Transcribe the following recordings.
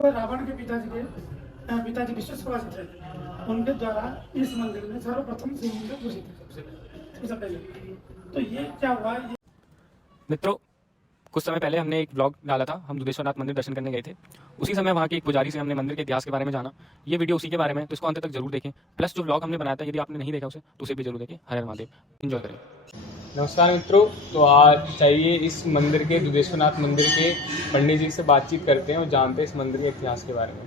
रावण के पिताजी विश्वकर्मा जी थे। उनके द्वारा इस मंदिर में सर्वप्रथम शिवलिंग पूजित है सबसे पहले। तो ये क्या हुआ, मित्रों, कुछ समय पहले हमने एक ब्लॉग डाला था। हम दुधेश्वरनाथ मंदिर दर्शन करने गए थे। उसी समय वहाँ के एक पुजारी से हमने मंदिर के इतिहास के बारे में जाना। ये वीडियो उसी के बारे में, तो इसको अंत तक जरूर देखें। प्लस जो ब्लॉग हमने बनाया था, यदि आपने नहीं देखा उसे, तो उसे भी जरूर देखें। हर हर महादेव। एंजॉय करें। नमस्कार मित्रों, तो आज चाहिए इस मंदिर के दुधेश्वरनाथ मंदिर के पंडित जी से बातचीत करते हैं और जानते हैं इस मंदिर के इतिहास के बारे में।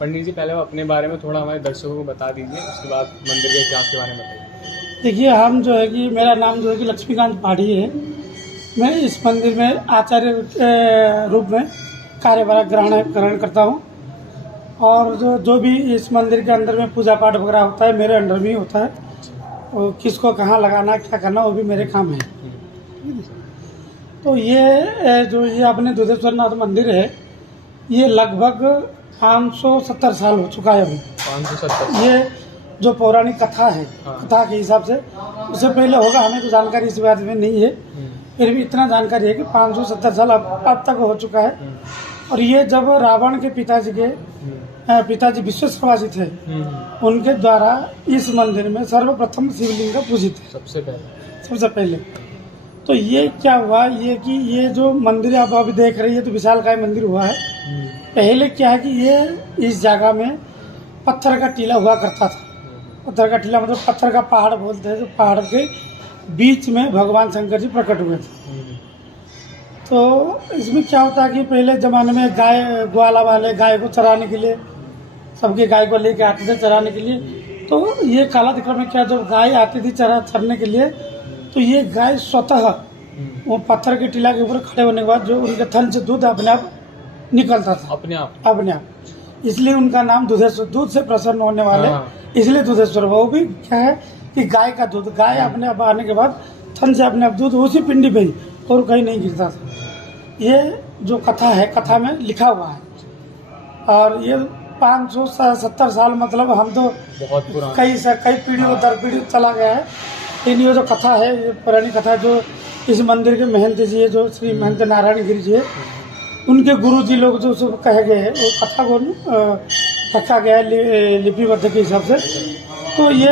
पंडित जी, पहले अपने बारे में थोड़ा हमारे दर्शकों को बता दीजिए, उसके बाद मंदिर के इतिहास के बारे में बताइए। देखिए हम जो है कि मेरा नाम जो है कि लक्ष्मीकांत पाठी है। मैं इस मंदिर में आचार्य के रूप में कार्यभार ग्रहण करता हूँ। और जो भी इस मंदिर के अंदर में पूजा पाठ वगैरह होता है मेरे अंडर में ही होता है। और किसको कहाँ लगाना क्या करना वो भी मेरे काम है। तो ये अपने दुधेश्वरनाथ मंदिर है, ये लगभग 570 साल हो चुका है अभी। 570। ये जो पौराणिक कथा है, कथा के हिसाब से उससे पहले होगा, हमें तो जानकारी इस बात में नहीं है। फिर भी इतना जानकारी है कि 570 साल अब तक हो चुका है। और ये जब रावण के पिताजी विश्वकर्मा जी थे, उनके द्वारा इस मंदिर में सर्वप्रथम शिवलिंग पूजित है सबसे पहले। तो ये क्या हुआ, ये कि ये जो मंदिर आप अभी देख रही है तो विशालकाय मंदिर हुआ है। पहले क्या है कि ये इस जगह में पत्थर का टीला हुआ करता था। पत्थर का टीला मतलब पत्थर का पहाड़ बोलते हैं। जो पहाड़ के बीच में भगवान शंकर जी प्रकट हुए थे। तो इसमें क्या होता है कि पहले ज़माने में ग्वाला वाले गाय को चराने के लिए, सबकी गाय को लेके आते थे चराने के लिए। तो ये कालाक्रम में क्या, जब गाय आती थी चरने के लिए, तो ये गाय स्वतः वो पत्थर के टीला के ऊपर खड़े होने के बाद जो उनके थन से दूध अपने आप निकलता था, अपने आप। इसलिए उनका नाम दुधेश्वर, दूध से प्रसन्न होने वाले, इसलिए दुधेश्वर। वो भी क्या है कि गाय का दूध, गाय अपने आप आने के बाद थन से अपने आप दूध उसी पिंडी पे ही, और कहीं नहीं गिरता था। ये जो कथा है, कथा में लिखा हुआ है। और ये 570 साल मतलब हम तो बहुत पुराना, कई पीढ़ियों दर पीढ़ी चला गया है। लेकिन ये जो कथा है, ये पुरानी कथा जो इस मंदिर के महंत जी है, जो श्री महंत नारायण गिरी जी है, उनके गुरु जी लोग जो सब कहे गए हैं, वो कथा को रखा गया है लिपिबद्ध के हिसाब से। तो ये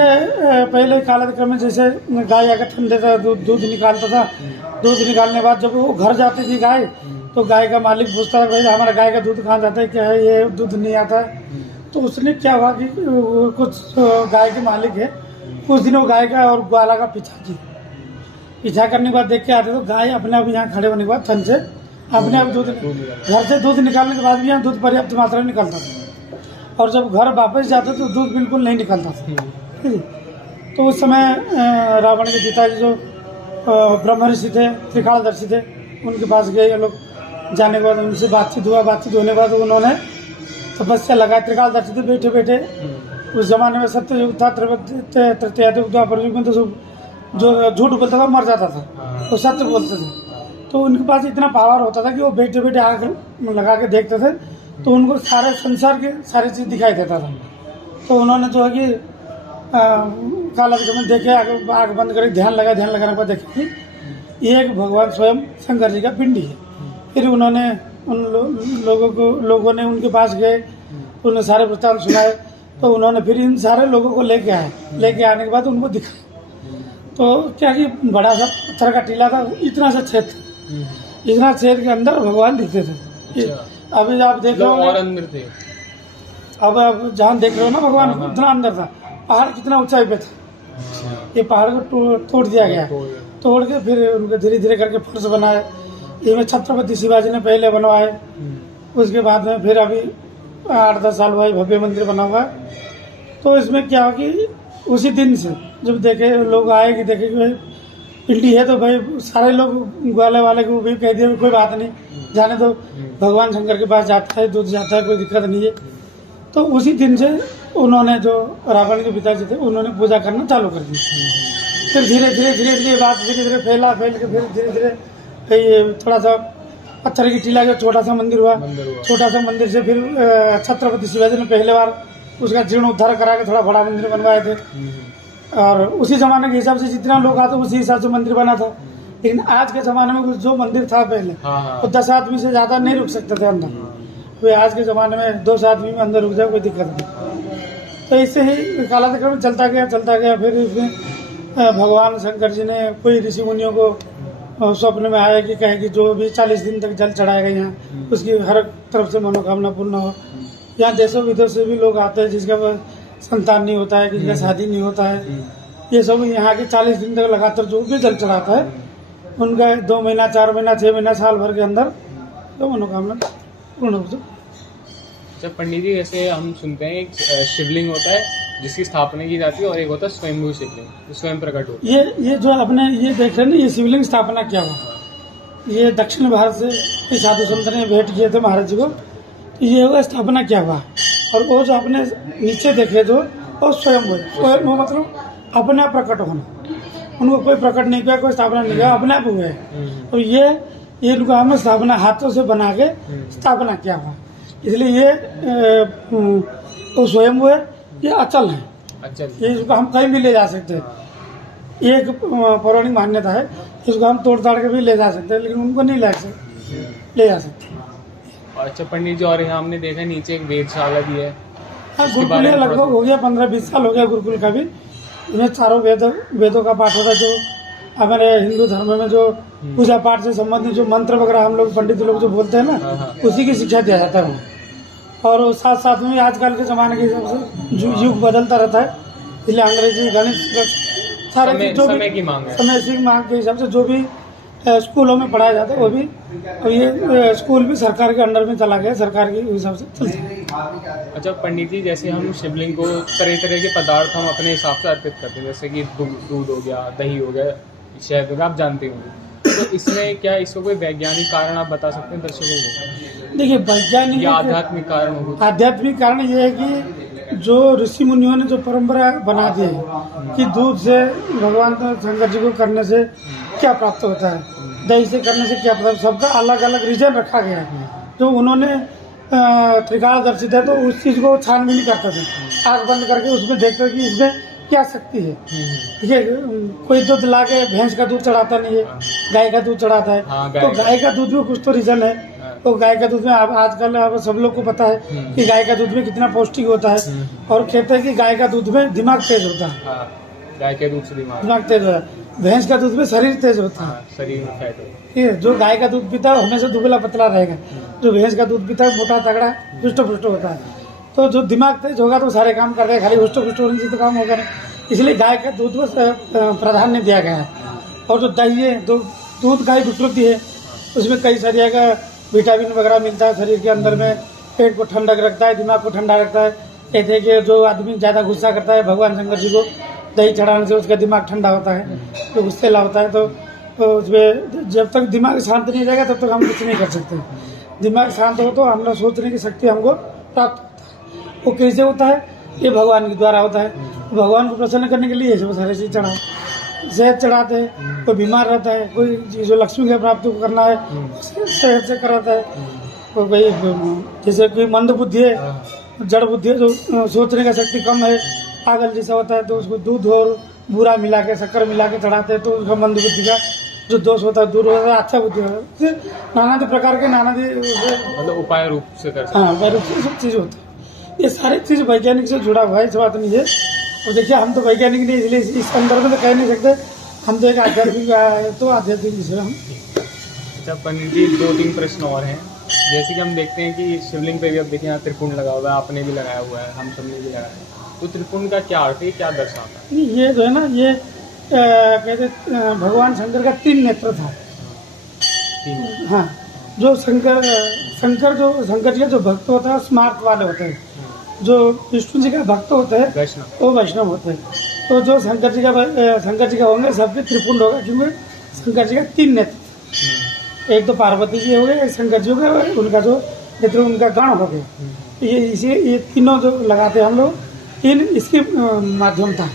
पहले कालक्रम में जैसे गाय अगर ठंड देता दूध निकालता था। दूध निकालने के बाद जब वो घर जाती थी गाय, तो गाय का मालिक पूछता था, भाई हमारा गाय का दूध कहाँ जाता है, क्या है ये दूध नहीं आता है। तो उसने क्या हुआ कि कुछ गाय के मालिक है, कुछ दिन वो गाय का और ग्वाला का पीछा करने के बाद देख के आते, तो गाय अपने आप यहाँ खड़े होने के बाद थन से अपने आप दूध, घर से दूध निकालने के बाद भी यहाँ दूध पर्याप्त मात्रा में निकलता था। और जब घर वापस जाते तो दूध बिल्कुल नहीं निकलता था। तो उस समय रावण के पिताजी जो ब्रह्मर्षि थे, त्रिकालदर्शी थे, उनके पास गए ये लोग। जाने के बाद उनसे बातचीत होने के बाद उन्होंने तपस्या लगाई। त्रिकालदर्शी थे, बैठे बैठे उस जमाने में सत्ययुग था, तृतीय युग, द्वापर युग में तो जो झूठ बोलता था मर जाता था, तो सत्य बोलते थे। तो उनके पास इतना पावर होता था कि वो बैठे बैठे आग लगा के देखते थे, तो उनको सारे संसार के सारी चीज़ दिखाई देता था। तो उन्होंने जो है कि कालक्रम में देखे, आग बंद करके ध्यान लगाने के बाद देखे कि ये एक भगवान स्वयं शंकर जी का पिंडी है। फिर उन्होंने उन लोगों ने उनके पास गए, उन्हें सारे वृत्तांत सुनाए। तो उन्होंने फिर इन सारे लोगों को लेके आने के बाद उनको दिखाया। तो क्या कि बड़ा सा पत्थर का टीला था, इतना सा छेद था, इतना छेद के अंदर भगवान दिखते थे। अभी आप देख रहे हो और अंदर थे, अब आप जहाँ देख रहे हो ना भगवान, इतना अंदर था। पहाड़ कितना ऊंचाई पे था, ये पहाड़ को तोड़ दिया गया। तोड़ के फिर उनको धीरे धीरे करके फर्श बनाए। इसमें छत्रपति शिवाजी ने पहले बनवाए, उसके बाद में फिर अभी 8-10 साल हुआ भव्य मंदिर बना हुआ है। तो इसमें क्या हो कि उसी दिन से जब देखे लोग आए कि देखे कि पिंडी है, तो भाई सारे लोग ग्वाले वाले को भी कह दिया कोई बात नहीं, जाने दो, भगवान शंकर के पास जाता है, दूध जाता है, कोई दिक्कत नहीं है। तो उसी दिन से उन्होंने, जो रावण के पिताजी थे, उन्होंने पूजा करना चालू कर दी। फिर धीरे धीरे बात फैल के फिर धीरे धीरे थोड़ा सा पत्थर की टीला का छोटा सा मंदिर हुआ। छोटा सा मंदिर से फिर छत्रपति शिवाजी ने पहले बार उसका जीर्णोद्धार करा के थोड़ा बड़ा मंदिर बनवाए थे। और उसी जमाने के हिसाब से जितना लोग आते उसी हिसाब से मंदिर बना था। लेकिन आज के ज़माने में जो मंदिर था पहले, वो 10 आदमी से ज़्यादा नहीं रुक सकते थे अंदर। वे आज के ज़माने में 2 आदमी में अंदर रुक जाए कोई दिक्कत नहीं। तो इससे ही कालाक्रम चलता गया। फिर इसमें भगवान शंकर जी ने कोई ऋषि मुनियों को स्वप्न में आया कि कहे कि जो भी 40 दिन तक जल चढ़ाएगा यहाँ उसकी हर तरफ से मनोकामना पूर्ण हो। यहाँ देशों विदेश से भी लोग आते हैं जिसका संतान नहीं होता है, किसी का शादी नहीं होता है, ये सब यहाँ के 40 दिन तक लगातार जो भी जल चढ़ाता है उनका 2 महीना 4 महीना 6 महीना साल भर के अंदर तो मनोकामना पूर्ण हो। अच्छा पंडित जी, जैसे हम सुनते हैं एक शिवलिंग होता है जिसकी स्थापना की जाती है और एक होता है स्वयंभू शिवलिंग जो स्वयं प्रकट होता है। ये जो आपने ये देख रहे हैं ना, ये शिवलिंग स्थापना क्या हुआ, ये दक्षिण भारत से साधु संत ने भेंट किए थे महाराज जी को। तो ये होगा स्थापना क्या हुआ। और वो जो आपने नीचे देखे जो वो स्वयं वो मतलब अपने आप प्रकट होना, उनको कोई प्रकट नहीं किया, कोई स्थापना नहीं किया, अपने आप हुए। और ये उनको हमने स्थापना हाथों से बना के स्थापना किया हुआ, इसलिए ये तो स्वयं हुए, ये अचल है। अच्छा, ये इसको हम कहीं भी ले जा सकते हैं, ये एक पौराणिक मान्यता है। इसको हम तोड़ ताड़ के भी ले जा सकते हैं, लेकिन उनको नहीं ले जा सकते। अच्छा पंडित जी, और यहाँ हमने देखा नीचे एक वेदशाला भी है। हाँ, गुरुकुल लगभग हो गया 15-20 साल हो गया गुरुकुल का भी। इसमें चारों वेदों का पाठ होता है। जो हमारे हिंदू धर्म में जो पूजा पाठ से संबंधित जो मंत्र वगैरह हम लोग पंडित लोग जो बोलते हैं ना, उसी की शिक्षा दिया जाता है। और साथ साथ में आजकल के ज़माने के हिसाब से युग बदलता रहता है, इसलिए अंग्रेजी गणित सारे जो समय की मांग है, समय की मांग के हिसाब से जो भी स्कूलों में पढ़ाया जाता है वो भी। और ये स्कूल भी सरकार के अंडर में चला गया, सरकार के हिसाब से चलता है। अच्छा पंडित जी, जैसे हम शिवलिंग को तरह तरह के पदार्थ हम अपने हिसाब से अर्पित करते हैं, जैसे कि दूध हो गया, दही हो गया, शहद हो गया, आप जानते होंगे। तो इसमें क्या इसको कोई वैज्ञानिक कारण आप बता सकते हैं दर्शकों को? देखिए वैज्ञानिक आध्यात्मिक कारण हो, आध्यात्मिक कारण ये है कि जो ऋषि मुनियों ने जो परंपरा बना दी है कि दूध से भगवान शंकर जी को करने से क्या प्राप्त होता है, दही से करने से क्या प्राप्त, सबका अलग अलग रीजन रखा गया है। जो उन्होंने त्रिकालदर्शित है तो उस चीज़ को छानबीन नहीं करते थे, आँख बंद करके उसमें देखते कि इसमें क्या शक्ति है। ये कोई दूध ला के भैंस का दूध चढ़ाता नहीं है, गाय का दूध चढ़ाता है। तो गाय का दूध में कुछ तो रीजन है। तो गाय का दूध में आजकल अब सब लोग को पता है कि गाय का दूध में कितना पौष्टिक होता है। और कहते हैं कि गाय का दूध में दिमाग तेज होता है, गाय के दूध से दिमाग तेज होता है। भैंस का दूध में शरीर तेज होता है, शरीर में फैट होता ठीक है। जो गाय का दूध पीता है हमेशा दुबला पतला रहेगा, जो भैंस का दूध पीता है मोटा तगड़ा पुष्ट पुष्ट होता है। तो जो दिमाग तेज होगा तो सारे काम कर रहे हैं, खाली हुष्ट पुष्ट होने से तो काम होगा नहीं, इसलिए गाय का दूध को प्राधान्य दिया गया है। और जो दही है, जो दूध गाय विकृति है, उसमें कई सारी का विटामिन वगैरह मिलता है शरीर के अंदर में, पेट को ठंडक रखता है, दिमाग को ठंडा रखता है। कहते हैं कि जो आदमी ज़्यादा गुस्सा करता है भगवान शंकर जी को दही चढ़ाने से उसका दिमाग ठंडा होता है, तो गुस्सेला होता है। तो उसमें जब तक दिमाग शांत नहीं रहेगा तब तक हम कुछ नहीं कर सकते। दिमाग शांत हो तो हम लोग सोचने की शक्ति हमको प्राप्त होता है। वो कैसे होता है? ये भगवान के द्वारा होता है। भगवान को प्रसन्न करने के लिए सब सारे चीज़ चढ़ाओ, शहद चढ़ाते हैं। कोई बीमार रहता है, कोई जो लक्ष्मी की प्राप्ति को करना है शहद से कराता है। तो कोई जैसे कोई मंद बुद्धि है, जड़ बुद्धि है, जो सोचने का शक्ति कम है, पागल जैसा होता है, तो उसको दूध और बूरा मिला के शक्कर मिला के चढ़ाते हैं, तो उसका मंद बुद्धि का जो दोष होता है दूर होता है, अच्छा बुद्धि होता है। नानादी प्रकार के मतलब उपाय रूप से कर सकते हैं। हाँ, उपाय रूप से सब चीज़ होता है। ये सारी चीज़ वैज्ञानिक से जुड़ा हुआ है, इस बात नहीं है। और देखिए हम तो वैज्ञानिक नहीं, इसलिए इस संदर्भ में तो कह नहीं सकते। हम तो एक आध्यात्मिक तो आध्यात्मिक विषय हम। अच्छा पंडित जी, 2-3 प्रश्न और हैं। जैसे कि हम देखते हैं कि शिवलिंग पे भी अब देखिए यहाँ त्रिपुंड लगा हुआ है, आपने भी लगाया हुआ है, हम सबने भी लगाया है। तो त्रिपुंड का क्या अर्थ है, क्या दर्शाता है? ये जो है ना, ये कहते भगवान शंकर का 3 नेत्र था। हाँ, जो शंकर जी का जो भक्त होता है स्मार्ट वाले होते हैं, जो विष्णु जी का भक्त होते हैं वो वैष्णव होते हैं। तो जो शंकर जी का होंगे सबके त्रिपुंड होगा, क्योंकि शंकर जी का 3 नेत्र, एक तो पार्वती जी हो गए, एक शंकर जी हो गए, उनका जो नेत्र उनका गण हो गया। ये तीनों जो लगाते हैं हम लोग, इसके माध्यम था।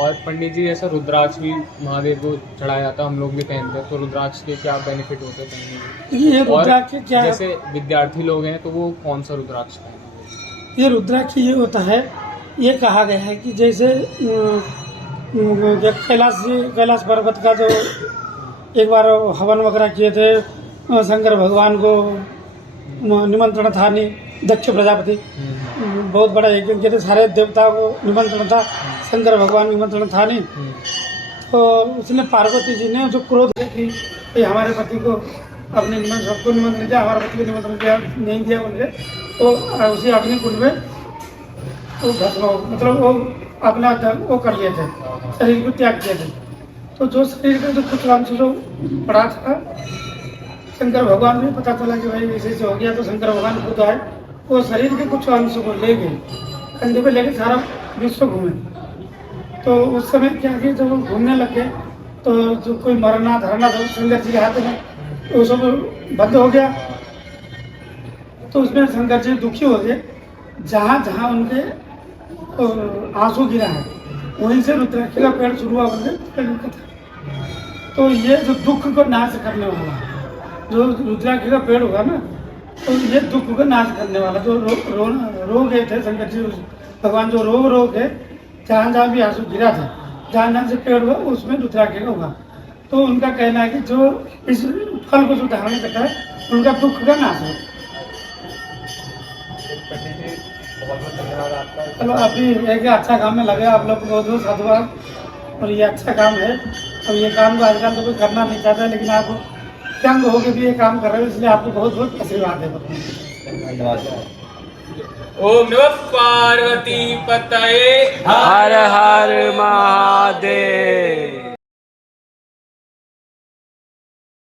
और पंडित जी, जैसा रुद्राक्ष भी महादेव को चढ़ाया जाता है, हम लोग भी पहनते हैं, तो रुद्राक्ष के क्या बेनिफिट होते हैं पहनने के? ये रुद्राक्ष क्या, जैसे विद्यार्थी लोग हैं तो वो कौन सा रुद्राक्ष पहने? ये रुद्राक्ष ये होता है, ये कहा गया है कि जैसे कैलाश पर्वत का जो एक बार हवन वगैरह किए थे शंकर भगवान को, निमंत्रण था नहीं, दक्ष प्रजापति बहुत बड़ा यज्ञ किए थे, सारे देवताओं को निमंत्रण था, शंकर भगवान निमंत्रण था नहीं। तो उसने पार्वती जी ने जो क्रोध किया कि भाई हमारे पति को अपने निमंत्रण, सबको निमंत्रण दिया, हमारे पति को निमंत्रण दिया नहीं दिया उनके, तो उसी अग्निकुंड में वो भस्म मतलब वो अपना वो कर लिए थे, शरीर को त्याग किए थे। तो जो शरीर का जो कुछ अंश जो पड़ा था, शंकर भगवान को भी पता चला कि भाई ऐसे हो गया, तो शंकर भगवान खुद आए, वो शरीर के कुछ अंश को ले गए, कंधे पे लेके सारा विश्व घूमे। तो उस समय क्या कि जब वो घूमने लग गए तो जो कोई मरना धरना सब शंकर जी के हाथ में, तो वो सब बंद हो गया। तो उसमें शंकर जी दुखी हो गए, जहाँ जहाँ उनके आंसू गिरा है वहीं से रुद्राक्ष का पेड़ शुरू हुआ बनने। तो ये जो दुख को नाश करने वाला जो रुद्राक्ष का पेड़ हुआ ना, तो ये दुख को नाश करने वाला जो रो गए थे शंकर जी भगवान, जो रो गए, जहाँ जहाँ भी आंसू गिरा था, जहाँ जहाँ से पेड़ हुआ उसमें रुद्राक्ष का हुआ। तो उनका कहना है कि जो इस फल को जो धारण करता है उनका दुख का नाश हो। चलो अभी एक अच्छा काम में लगे आप लोग को बहुत बहुत साधुवाद, और ये अच्छा काम है। और ये काम तो आजकल तो कोई करना नहीं चाहता, लेकिन आप व्यंग होकर भी ये काम कर रहे हो, इसलिए आपको बहुत बहुत आशीर्वाद है। धन्यवाद। ओम नमः पार्वती पतये हर हर महादेव।